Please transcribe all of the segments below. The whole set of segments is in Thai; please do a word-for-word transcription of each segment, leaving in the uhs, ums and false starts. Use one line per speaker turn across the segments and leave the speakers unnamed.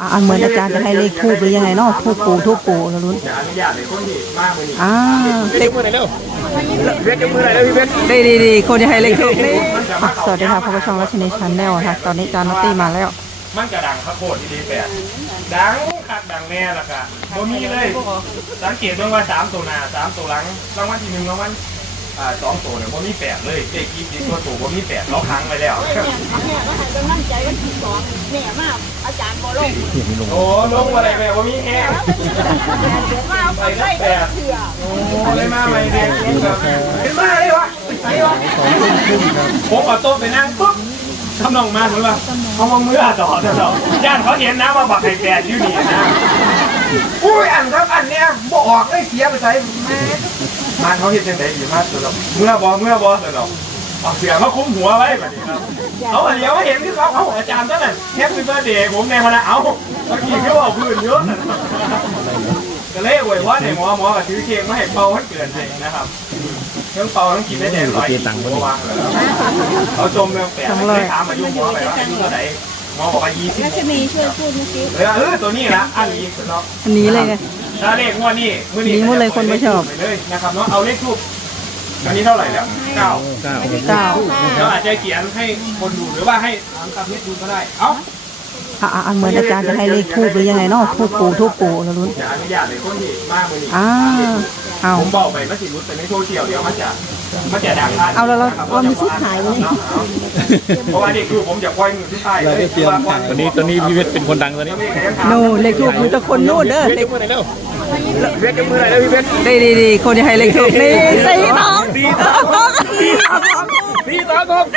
อ่าเหมือนอาจารย์จะให้เลขทูบหรือยังไงเนาะทูบปูทูบปูแล้วลุ้น
จะอนุญาตให้คนที่มากเลย
อ่า
เลขมือไหนเร็วเพชรมือไหนเร็วพี่เพชร
ดีดีดีคนจะให้เลขทูบนี่สวัสดีค่ะพบกับช่องรัชนีชาแนลค่ะตอนนี้อาจารย์นอตตี้มาแล้ว
มันกระดังข้าวโพดดีๆแปดดังคักดังแน่ละกะบ่มีเลยสังเกตดูว่าสามตัวหน้าสามตัวหลังรางวัลที่หนึ่งรางวัลอ่าสองตัวเนี่ยบ่มีแปดเลยเลขกี่กี่ตัวตัวบ่มีแปดเราค้างไปแล้ว
เนี่ยแม่ก็ให้กำลังใจวันที่สองแม่มาอาจารย์บ่ลง
โอ้ลงอะไรแม่บ่มีแฮะ
มาเอาไปได้แปดเถื่อ
โอ้เลยมาใหม่เด็กเห็นมาเลยวะไอ้วะผมเอาโต๊ะไปนั่งปุ๊บทำนองมาเหมือนว่าเขามาเมื่อต่อเถอะย่านเขาเห็นนะว่าบักไข่แปดอยู่นี่นะอุ้ยอันครับอันเนี้ยบ่ออกเลยเสียไปใส่มาเขาเห็นจังไดอยู่มากเถอะเมื่อบอเมื่อบอเถอะเอาเสือมาคุ้มหัวไว้แบบนี้ครับเอาอันเดียวเห็นที่เขาเอาอาจารย์ตั้งแต่แฮปปี้เบิร์ดเดย์ผมในคณะเอาเมื่อกี้เขาบอกพื้นเยอะก็เลยอวยว่าในหมอหมอกับถือเค้กมาให้เป่าให้เกินเลยนะครับทั้งเป่าทั้งกินได้แดงลอยหัววางเลยเขาจมเรื่องแปดไม่ถามอายุหมอไปว่าอายุเท่าไหร่หมอบอกว่ายี่สิบ
รัชนีช่วยพูดเมื่อกี้
เออตัวนี้ละอันนี้เนาะ
อันนี้เลยไง
ถ้าเลขงวดนี้มือนี้
มือเลยคนไม่ชอบ
เลยนะครับเนาะเอาเลขทูบอันนี้เท่าไหร่แล้วเก้า
เก้า
เก้า
เราอาจจะเขียนให้คนดูหรือว่าให้ถามคำนี้ดูก็ได้เอ้า
อ่าเหมือนอาจารย์จะให้เลขทูบหรือยังไงเนาะทูบปูทูบปูแล้วลุ้น
จะอนุญาตเลยคนที่มากมือนี้
อ่าเอา
ผมบอกไปว่าสิรุดแต่ในโซเชียลเดี๋ยวมันจะมันจะดังทัน
เอาแล้วเราเรามีชุดขายไหม
เพราะว่านี่คือผมจะคอยมือที่ใต้เลย
ตัวนี้ตัวนี้พี่เพชรเป็นคนดังตัวนี้
นู่นเลขทูบอยู่ตะคนนู่นเด้อ
เลขมือไหนเร็วเพชรมือไหนเร็วพี่เพชร
ดีดีดีคนจะให้เลขทูบนี่สี่สอง
สี่สองสี่สองสี่สองครับ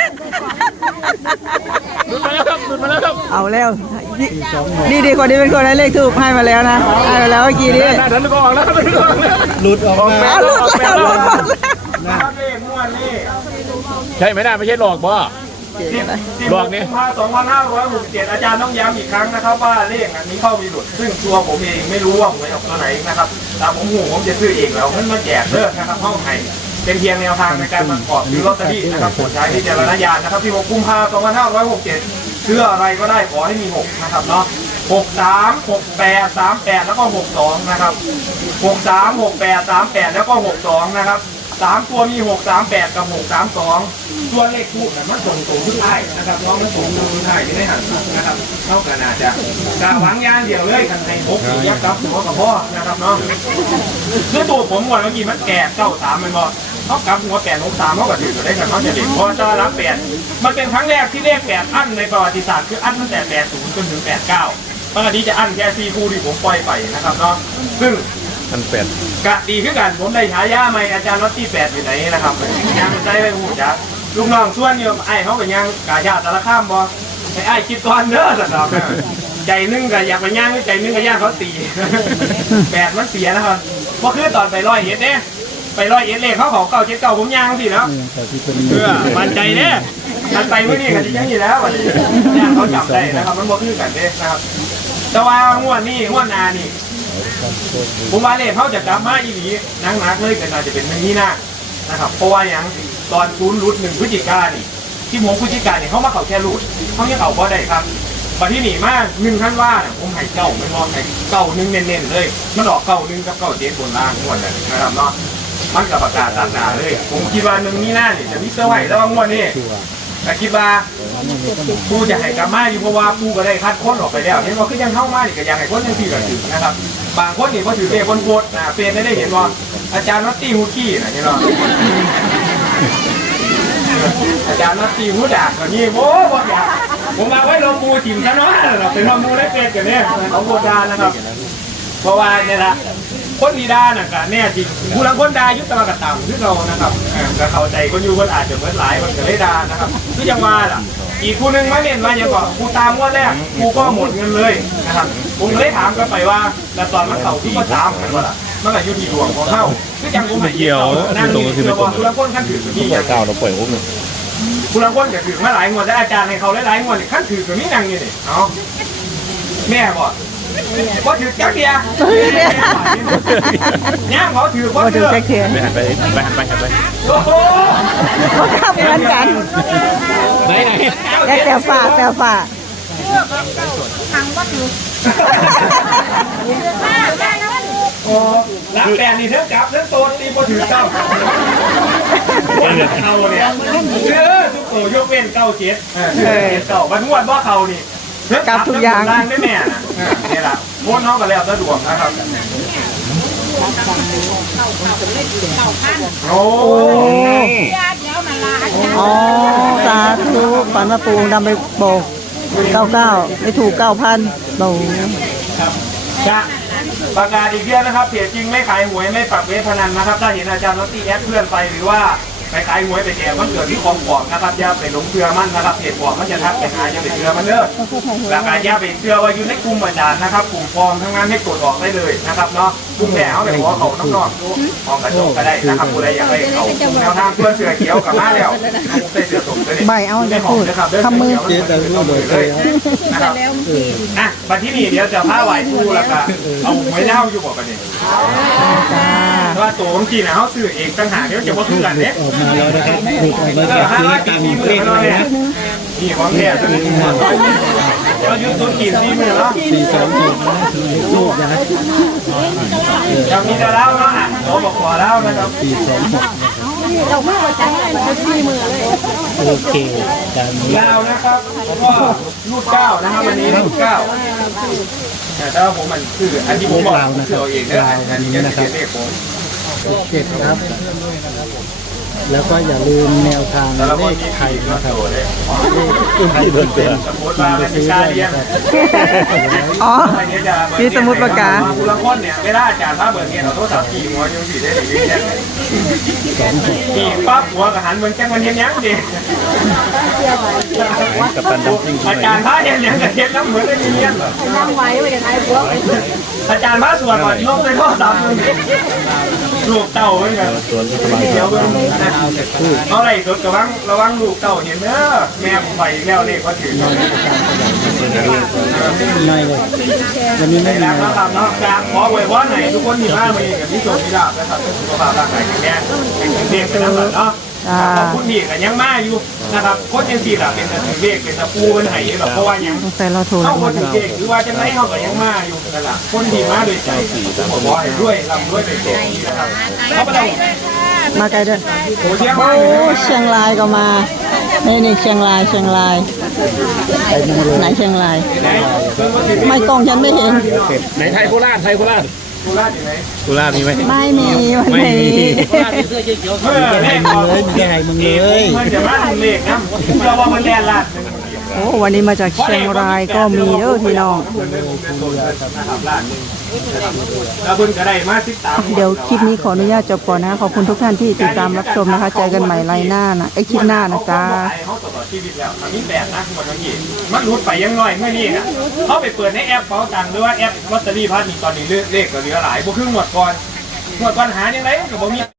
หลุดมาแล้วครับหลุดมาแล้วครับ
เอาแล้วดีดีคนนี้เป็นคนให้เลขทูบให้มาแล้วนะให้มาแล้วเมื่อกี้นี้
ดันก็ออกแล้วหลุดออกมา
หลุดแล้วหลุด
ใช่ไหมนะไม่ใช่หลอกบ่หลอกนี่
พาสองพันห้าร้อยหกสิบเจ็ดอาจารย์ต้องย้ำอีกครั้งนะครับว่าเลขอันนี้เข้ามีหลุดซึ่งตัวผมเองไม่รู้ว่าผมจะออกตัวไหนนะครับแต่ผมหูผมจะซื้อเองแล้วมันมาแจกเลิกนะครับห้องไห้เป็นเพียงแนวทางในการประกอบหรือลอตเตอรี่นะครับโปรดใช้วิจารณญาณนะครับที่หกกุมภาพันธ์สองพันห้าร้อยหกสิบเจ็ดเชื่ออะไรก็ได้ขอให้มีหกนะครับเนาะหกสามหกแปดสามแปดแล้วก็หกสองนะครับหกสามหกแปดสามแปดแล้วก็หกสองนะครับสามตัวมีหกสามแปดกับหกสามสองตัวเลขคู่มันส่งตรงทุกท้ายนะครับน้องมันส่งตรงทุกท้ายไม่ได้หันนะครับเท่ากันอาจจะกะหวังยานเดียวเลยกันในหกยักษ์กับหัวกับพ่อนะครับน้องคือตัวผมก่อนเมื่อกี้มันแก่เก้าสามมันบอกเขากับหัวแปดหกสามเขาก็ถือได้กันเขาจะเด็กพอจะรับแปดมันเป็นครั้งแรกที่เลขแปดอั้นในประวัติศาสตร์คืออั้นตั้งแต่แปดศูนย์จนถึงแปดเก้าปกติจะอั้นแค่สี่คู่ที่ผมปล่อยไปนะครับเนาะซึ่ง
อันแปด
กะดีขึ้นกันผมได้ฉายาใหม่อาจารย์รถที่แปดอยู่ไหนนะครับยังใจไปหูจักลูกน้องส่วนเยอะไอ้เขาเป็นยังกาญาตะละข้ามบอไอ้ไอ้คิดก่อนเด้อสัตว์ดอกใจนึงก็อยากไปย่างใจนึงก็ย่างเขาตีแปดมันเสียนะครับเพราะคือตอนไปร้อยเอ็ดเนี่ยไปร้อยเอ็ดเลขเขาเขาเก่าเจ็ดเก่าผมย่างสิแล้วเพื่อมั่นใจเนี่ยมันไปเมื่อนี้กันจะยังอยู่แล้ววันนี้ย่างเขาจับได้นะครับมันบ่คือกันเด้นะครับแต่ว่างวดนี้งวดนานี่ผมว่าเนี่ยเขาจะกลับมาอีหลีนักนักเลยกันอาจจะเป็นอย่างนี้นะนะครับเพราะว่าอย่างตอนศูนย์รุดหนึ่งพฤศจิกายนนี่ที่หมงพฤศจิกายนนี่เขามาเขาแค่รุดเขายังเขาบ่ได้ครับมาที่หนีมากหนึ่งท่านว่าผมให้เก้าไม่มองให้เก้าหนึ่งเน้นๆเลยมันออกเก้าหนึ่งกับเก้าเจ็ดบนล่างงวดนั้นนะครับเนาะมันกับประกาศตัดหนาเลยผมคิดว่าหนึ่งนี่หน้านี่จะมีเซอร์ไพรส์แล้วงวดนี้แต่คิดว่าผู้จะให้กลับมาอยู่เพราะว่าผู้ก็ได้คัดค้นออกไปแล้วเห็นว่าคือยังเข้ามานี่ก็ยังให้ค้นยังที่กันอยู่นะครับบางคนนี่พอถือเฟซคนโพสนะเฟซได้ได้เห็นว่าอาจารย์นัตตี้ฮูกี้นะนี่เนาะอาจารย์นัตตี้ฮูดากแบบนี้โอ้โหอยากผมมาไว้ลงมูถิ่มซะเนาะเราเป็นลงมูได้เฟซกันเนี่ยเขาโบราณนะครับเพราะว่าเนี่ยละคนดีด้าน่ะกันแน่จริงผู้ลังคนดายุตตะวันกระต่ำที่เรานะครับก็เข้าใจคนอยู่คนอาจจะเหมือนหลายคนก็เลยดานะครับที่ยังว่าล่ะอีกคู่นึงมาเน้นมาอย่างก่อนกูตามว่าแรกกูก็หมดเงินเลยนะครับผมเลยถามกันไปว่าแต่ตอนมันเข่าที่ก็ตามกันว่าล่ะมันก็อยู่ที่ดวงของเข้าคือยังผม
เกี่ยว
นั่งนี่คือว่าผู้ลังคนขั้นถือตัวนี้อย่าง
เก้าเราปล่อยอุ้ม
ผู้ลังคนก็ถือมาหลายงวดและอาจารย์ให้เขาหลายงวดขั้นถือตัวนี้นั่งอยู่นี่เนาะแม่บอกว่าถือแก้วเทียย่างเขาถือว่าถือแก้วเทีย
ไปหันไปไปหันไปหันไป
โอ้โห
เขาขับเหมือนกัน
ไหนไหน
แก้วฝ่าแก้วฝ่า
เชื่อกับเจ้าทางวัดอยู่
บแปดนี่เท่ากับเท่าโตตีบนถือเก้าเขาเนี่ยเชื่อทุกโตยกเว้นเก้าเจ็ดเออเก้าบันงวดว่าเขานี่ได้แม่นะนี่แหละม้วนน้องกันแล้วสะดวกนะครับโอ้
ญาติแล้วนั่นล่ะอาจารย์
อ๋อสาธุฝันว่าปูดำไปโบกเก้าเก้าไม่ถูกเก้าพันโบ
ครับจะประกาศอีกเรื่องนะครับเพจจริงไม่ขายหวยไม่ปักเว็บพนันนะครับถ้าเห็นอาจารย์ลอตตี้แอดเพื่อนไปหรือว่าไปขายหวยไปแอบมันเกิดที่ของปลอมนะครับอย่าไปหลงเชื่อมันนะครับเพจปลอมมันจะทักไปหาอย่าไปเชื่อมันเด้อแล้วการอย่าไปเชื่อว่าอยู่ในกลุ่มอาจารย์นะครับกลุ่มฟอร์มทั้งนั้นให้กดออกได้เลยนะครับเนาะกลุ่มแหวไปขอเขาน้องๆมองกระจกก็ได้นะครับผู้ใดอยากให้เขาแนวทางเพื่อนเสือเขียวกับมาแล้วใส่เสือตกเลย
ใบเอาจะพูดคำมือ
เจ๊แต่รู้เลยนะครับอ่ะบัดที่นี่เดี๋ยวจะผ้าไหวคู่แล้วก็เอาหวยเน่าอยู่บอกกันนี่
จ้า
ว่าตัวบางทีนะเขาซื้อเองต่างหากเดี๋ยวจะว่าคือกันเนี่ย
ออกมาแล้วนะครับถูกออกมา
เอ
จา
อก ห้า
ที่
ร้อย
ตาม
สี่ห
เล
มื่น
ข
แล้ว
นะ
เนี่ยนี่ของแท้ตัวนี้เรายุตุนกินสี่หมื่นแล้ว
สี่สองหกนะคือเลขทูบนะ
เรามีแต่แล้วเนาะอ่ะเราบอกขอแล้วนะครับ
สี่สองหก
เราไม่ว่าจะให้มันสี่มือเลย
โอเคตามนี้
ยาวนะครับแล้วก็รูดเก้านะครับวันนี้รูดเก้าแต่ว่าผมมันคืออันที่ผมบอกคือเอาเองนะอันนี้คือเลขผม
เจ็ดครับ แล้วก็อย่าลืมแนวทาง
แต่ละ
เล
คน
ข
มี
ไท
ไข่
ย
มา
นะครับ
โตเลย
เลขไทยเป็น
สมมติว่ามันมีชาเลี้ยง
อ๋อ มีสมุดปากกา
บุรพนเนี่ยเวลาอาจารย์พระเบิร์เนี่ยเราโทรศัพท์ขี่หัวยังสีได้หรือยังขี่ปั๊บหัวกับหันมันแจ้งมันยังยังดิอาจารย์พระยังยังกับเทปน้ำเหมือนได้มีเงี้ย
นั่งไว้ว่าจะไหนพวก
อาจารย์พระสวดก่อนยกเลยโทรศัพท์มึงลูกเต่าเหมือนกันเดี๋ยวเบิ่งเอาไรสดระวังระวังลูกเต่าเห็นเด้อแม่ไปแล้วเลขก็ถือ
ไม่เลยวันนี้
ใน
ไม่มี
ร้านนะครับเนาะกลางขอไว้ว่าไหนทุกคนมีบ้านมีกับที่โชคที่ลาบนะครับสุขภาพร่างกายแข็งแรงเป็นเด็กเป็นน้ำหนักเนาะขอบคุณนี่กันยังมาอยู่นะครับโคตรยังสี่หลักเป็นตะถือเลขเป็นตะปูเป็นไห้หรอกเพราะว่ายัง
สงสัยเราถูก
เข้า
แล้ว
คนถือเลขหรือว่าจะไม่เข้ากับยังมาอยู่กันละคนที่มาโดยใจผมบอกให้ด้วยลำด้วยเป็นเด็กนะครับเขาไปเอา
มาไกลด้วย
โอ้เชียง
โอ้
ราย
เชียงรายก็มา นี่นี่เชียงรายเชียงราย ไหนเชียงราย ไม่กล้องฉันไม่เห็น
ไหนไทยโคราชไทยโคราช
โคราชอยู่ไหน
โคราชมีไหม
ไม่มีไม่มี
เออเลข
มึงเลยไม่ให้มึงเลย
มันจะมาถึงเลขนะเราว่ามันแล่นลาด
โอ้วันนี้มาจากเชียงรายก็มีเด้อพี่น้อง
แล้วเพิ่นก็ได้มาติดตาม
เดี๋ยวคลิปนี้ขออนุญาตจบก่อนนะขอบคุณทุกท่านที่ติดตามรับชมนะคะเจอกันใหม่ไลน์หน้านะไอยคลิปหน้านะจ๊ะ
เขาตลอดชีวิตแล้วมันมีแบบนะหมดเมื่อกี้มันรุดไปยังน้อยเมื่อนี้อ่ะเขาไปเปิดในแอปเป๋าตังค์หรือว่าแอปลอตเตอรี่พัดนี่ตอนนี้เลขก็เหลือหลายบ่ครึ่งหมดก่อนหมดก่อนหายังไงก็บ่มี